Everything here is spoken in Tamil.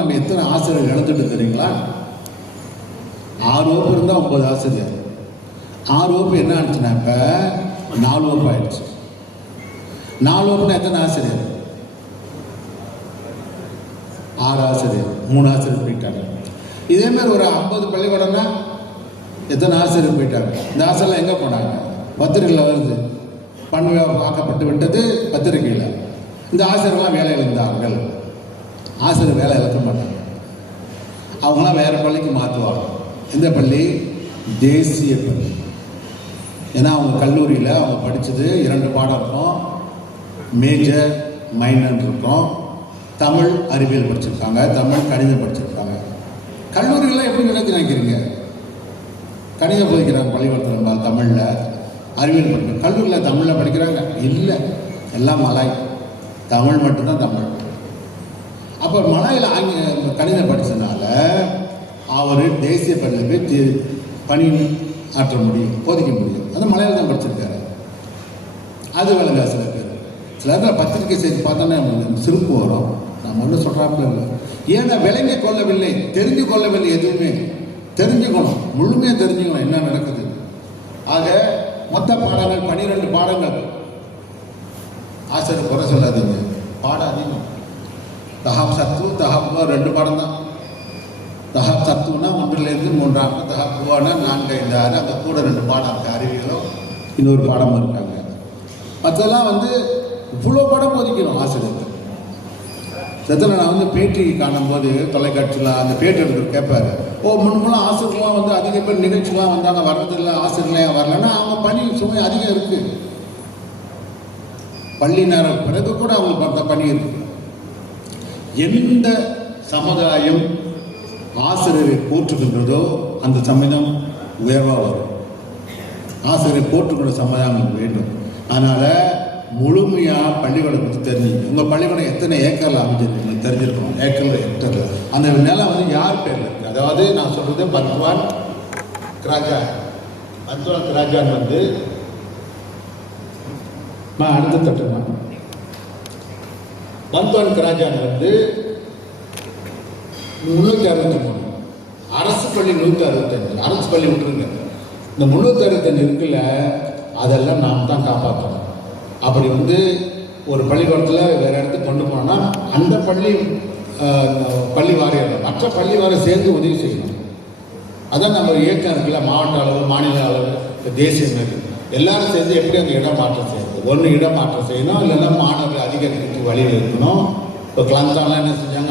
நம்ம எத்தனை ஆசிரியர் இழந்துட்டு தெரியுங்களா? ஆறு வகுப்பு இருந்தால் ஒன்பது ஆசிரியர். ஆறு வகுப்பு என்ன ஆச்சுன்னா இப்போ நாலு வகுப்பு ஆயிடுச்சு. நாலு வகுப்புனா எத்தனை ஆசிரியர்? ஆறு ஆசிரியர். மூணு ஆசிரியர் போயிட்டாங்க. இதே மாதிரி ஒரு ஐம்பது பள்ளிக்கூடம்னா எத்தனை ஆசிரியர் போயிட்டாங்க? இந்த ஆசிரியர்லாம் எங்கே போனாங்க? பத்திரிகையில் வருது. பண்பு பார்க்கப்பட்டு விட்டது பத்திரிகையில். இந்த ஆசிரியர்லாம் வேலையில் இருந்தார்கள். ஆசிரியர் வேலை இழக்க மாட்டாங்க. அவங்களாம் வேறு பள்ளிக்கு மாற்றுவாங்க. எந்த பள்ளி? தேசிய பள்ளி. ஏன்னா அவங்க கல்லூரியில் அவங்க படித்தது இரண்டு பாடம் இருக்கும். மேஜர் மைனர் இருக்கும். தமிழ் அறிவியல் படிச்சிருக்காங்க. தமிழ் கணிதம் படிச்சிருக்காங்க. கல்லூரிகள்லாம் எப்படி நினைச்சு நினைக்கிறீங்க கணிதம் போதிக்கிறாங்க பள்ளிக்கூடத்தில் தமிழில். அறிவியல் படிக்கிறாங்க கல்லூரியில் தமிழில் படிக்கிறாங்க? இல்லை. எல்லாம் மலாய். தமிழ் மட்டும்தான் தமிழ். அப்போ மலையில் ஆங்கில கணிதம் படித்ததுனால அவர் தேசிய பள்ளிக்கு தி- பணி ஆற்ற முடியும் போதிக்க முடியும். அது மலையில் தான் படிச்சிருக்காரு. அது விளங்க சில பேர். சில பேர் பத்திரிகை செய்தி பார்த்தோன்னே சிரிப்பு வரும். நம்ம ஒன்றும் சொல்கிறாப்புல இல்லை. ஏன்னா விளங்கி கொள்ளவில்லை தெரிஞ்சு கொள்ளவில்லை எதுவுமே. தெரிஞ்சுக்கணும் முழுமையாக தெரிஞ்சுக்கணும் என்ன நடக்குது. ஆக மொத்த பாடங்கள் பன்னிரெண்டு பாடங்கள். ஆசிரியர் குறை சொல்லாதீங்க. பாடம் அதிகம் தஹாப் சத்து தஹாப்புவா ரெண்டு பாடம் தான் தஹாப் சத்துனா ஒன்றிலேருந்து மூன்றாம் தஹாப்புவானா நான்கு ஐந்து ஆறு அங்கே கூட ரெண்டு பாடம் இருக்குது அறிவியலும் இன்னொரு பாடமும் இருக்காங்க. மற்றெல்லாம் வந்து இவ்வளோ படம் ஒதுக்கணும் ஆசிரியர் செத்தில் நான் வந்து பேட்டி காணும்போது தொலைக்காட்சியில் அந்த பேட்டி எடுத்து கேட்பார். ஓ முன்பெல்லாம் ஆசிரியர்லாம் வந்து அதிக பேர் நிகழ்ச்சிலாம் வந்தாங்க வர்றதில்லை ஆசிரியர்களே வரலன்னா அவங்க பணி சுமை அதிகம் இருக்குது பள்ளி நேரம் பிறகு கூட அவங்களுக்கு அந்த பணி இருக்குது எந்த சமுதாயம் ஆசிரியரை போற்றுகின்றதோ அந்த சமயம் உயர்வாக வரும். ஆசிரியரை போற்றுகின்ற சமுதாயம் வேண்டும். அதனால் முழுமையாக பள்ளிக்கூடம் பற்றி உங்கள் பள்ளிக்கூடம் எத்தனை ஏக்கரில் அமைஞ்சிருக்கு தெரிஞ்சிருக்கணும். ஏக்கரில் ஹெக்டரில் அந்த நிலம் வந்து யார் பேரில் இருக்குது அதாவது நான் சொல்கிறது பத்வான் ராஜா. பத்வான் ராஜான் வந்து நான் அடுத்த தட்டுமா பந்த்வான் கராஜான் வந்து முந்நூற்றி அறுபத்தி மூணு. அரசு பள்ளி நூற்றி அறுபத்தஞ்சு அரசு பள்ளி விட்டுருங்க. இந்த முந்நூற்றி அறுபத்தஞ்சு இருக்குல்ல அதெல்லாம் நாம் தான் காப்பாற்றணும். அப்படி வந்து ஒரு பள்ளிக்கூடத்தில் வேறு இடத்துக்கு கொண்டு போனால் அந்த பள்ளி பள்ளி வாரியம் மற்ற பள்ளி வாரியம் சேர்ந்து உதவி செய்யணும். அதான் நம்ம இயக்கம் இருக்குல்ல மாவட்ட அளவு மாநில அளவு தேசிய மாதிரி எல்லாரும் சேர்ந்து எப்படி அந்த இடம் மாற்றம் செய்யறது? ஒன்று இடம் மாற்றம் செய்யணும் இல்லைன்னா மாணவர்கள் அதிகரிக்கிறதுக்கு வழி இருக்கணும் இப்போ கிளாந்தாலாம் என்ன செஞ்சாங்க?